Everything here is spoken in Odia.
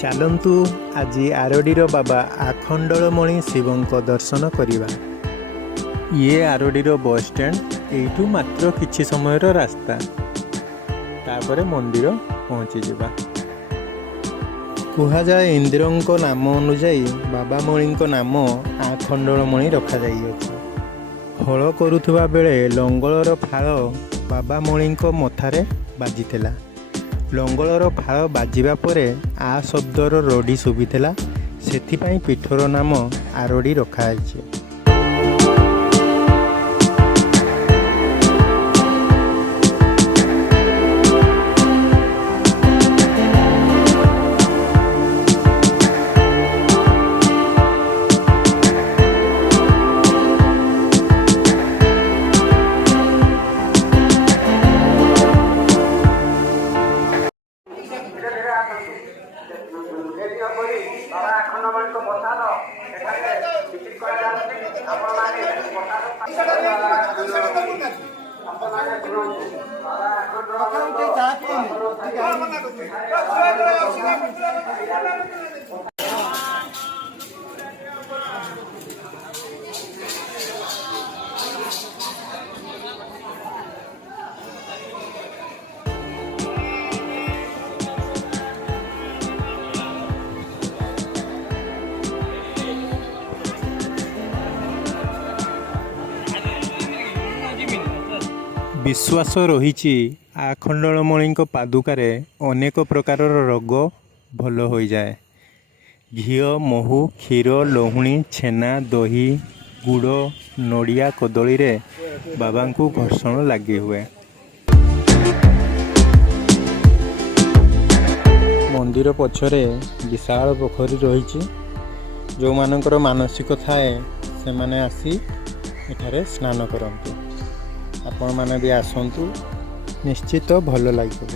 ଚାଲନ୍ତୁ ଆଜି ଆରଡ଼ିର ବାବା ଆଖଣ୍ଡଳମଣି ଶିବଙ୍କ ଦର୍ଶନ କରିବା। ଇଏ ଆରଡ଼ିର ବସ୍ ଷ୍ଟାଣ୍ଡ। ଏଇଠୁ ମାତ୍ର କିଛି ସମୟର ରାସ୍ତା, ତାପରେ ମନ୍ଦିର ପହଞ୍ଚିଯିବା। କୁହାଯାଏ ଇନ୍ଦ୍ରଙ୍କ ନାମ ଅନୁଯାୟୀ ବାବା ମଣିଙ୍କ ନାମ ଆଖଣ୍ଡଳମଣି ରଖାଯାଇଅଛି। ହଳ କରୁଥିବା ବେଳେ ଲଙ୍ଗଳର ଫାଳ ବାବା ମଣିଙ୍କ ମଥାରେ ବାଜିଥିଲା। ଲଙ୍ଗଳର ଫାଳ ବାଜିବା ପରେ ଆ ଶବ୍ଦର ରଡ଼ି ଶୁଭିଥିଲା। ସେଥିପାଇଁ ପୀଠର ନାମ ଆରଡ଼ି ରଖାଯାଇଛି। ବାବା ଆଖଣ୍ଡଳମଣିଙ୍କ ପ୍ରସାଦ ଏଠାରେ ବିକ୍ରି କରାଯାଉଛି। ଆପଣମାନେ ଶୁଣନ୍ତୁ। ବାବା ବିଶ୍ୱାସ ରହିଛି ଆଖଣ୍ଡଳମଣିଙ୍କ ପାଦୁକାରେ ଅନେକ ପ୍ରକାରର ରୋଗ ଭଲ ହୋଇଯାଏ। ଘିଅ, ମହୁ, କ୍ଷୀର, ଲହୁଣୀ, ଛେନା, ଦହି, ଗୁଡ଼, ନଡ଼ିଆ, କଦଳୀରେ ବାବାଙ୍କୁ ଘର୍ଷଣ ଲାଗି ହୁଏ। ମନ୍ଦିର ପଛରେ ବିଶାଳ ପୋଖରୀ ରହିଛି। ଯେଉଁମାନଙ୍କର ମାନସିକ ଥାଏ ସେମାନେ ଆସି ଏଠାରେ ସ୍ନାନ କରନ୍ତି। ଆପଣମାନେ ବି ଆସନ୍ତୁ, ନିଶ୍ଚିତ ଭଲ ଲାଗିବ।